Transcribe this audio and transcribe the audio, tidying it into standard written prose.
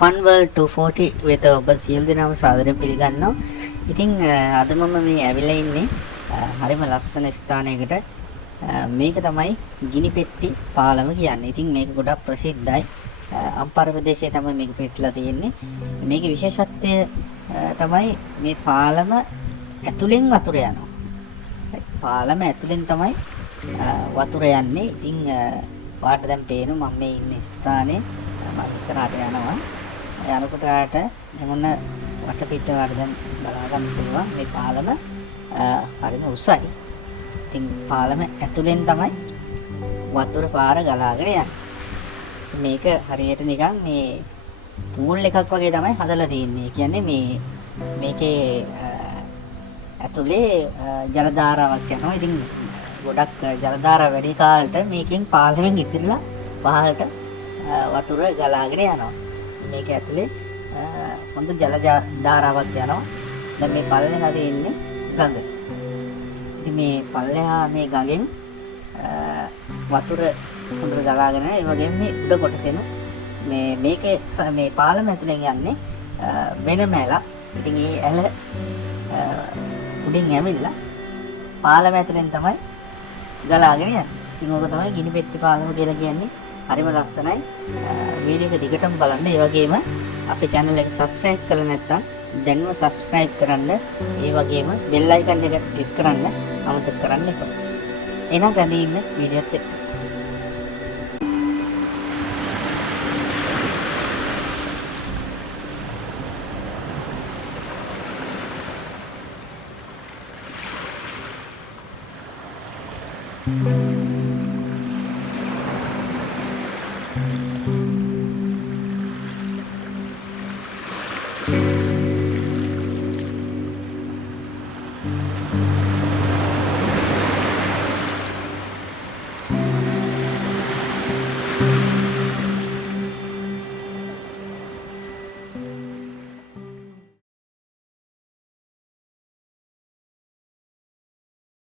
Fun World 240 වෙත ඔබ සියලු දෙනාම සාදරයෙන් පිළිගන්නවා. ඉතින් අද මම මේ ඇවිල්ලා ඉන්නේ හරිම ලස්සන ස්ථානයකට. මේක තමයි ගිනිපෙට්ටි පාලම කියන්නේ. ඉතින් මේක ගොඩක් ප්‍රසිද්ධයි. අම්පාර ප්‍රදේශයේ තමයි මේක පිටලා තියෙන්නේ. මේකේ විශේෂත්වය තමයි මේ පාලම ඇතුලෙන් වතුර යනවා. පාලම ඇතුලෙන් තමයි වතුර යන්නේ. ඉතින් වාට දැන් පේනවා මම මේ ඉන්න ස්ථානේ මම ඉස්සරහට යනවා. යනකොට ආට දැන් ඔන්න වටපිට වාට දැන් බලා ගන්න පුළුවන් මේ පාලම හරිම උසයි. ඉතින් පාලම ඇතුලෙන් තමයි වතුර පාර ගලාගෙන යන්නේ. මේක හරියට නිකන් මේ පූල් එකක් වගේ තමයි හදලා තියෙන්නේ. කියන්නේ මේකේ ඇතුලේ ජල ධාරාවක් යනවා. ඉතින් ගොඩක් ජල ධාරාව වැඩි කාලට මේකෙන් පාලමෙන් ඉතිරිලා පහළට වතුර ගලාගෙන යනවා. මේක ඇතුලේ හොඳ ජල ධාරාවක් යනවා. දැන් මේ පල්ලෙහා තියෙන්නේ ගඟ. ඉතින් මේ පල්ලෙහා මේ ගඟෙන් වතුර හොඳට ගලාගෙන ඒ වගේම මේ උඩ කොටසෙන මේකේ මේ පාලම ඇතුලෙන් යන්නේ වෙනම ඇලක්. ඉතින් ඒ ඇල උඩින් ඇවිල්ලා පාලම ඇතුලෙන් තමයි ගලාගෙන යන්නේ. ඉතින් ඕක තමයි ගිනිපෙට්ටි පාලම කියලා කියන්නේ. හරිම ලස්සනයි. වීඩියෝ එක දිගටම බලන්න. ඒ වගේම අපේ channel එක subscribe කරලා නැත්නම් දැන්ම subscribe කරන්න. ඒ වගේම bell icon එක click කරන්න අමතක කරන්න එපා. එහෙනම් රැඳී ඉන්න වීඩියෝත් එක්ක.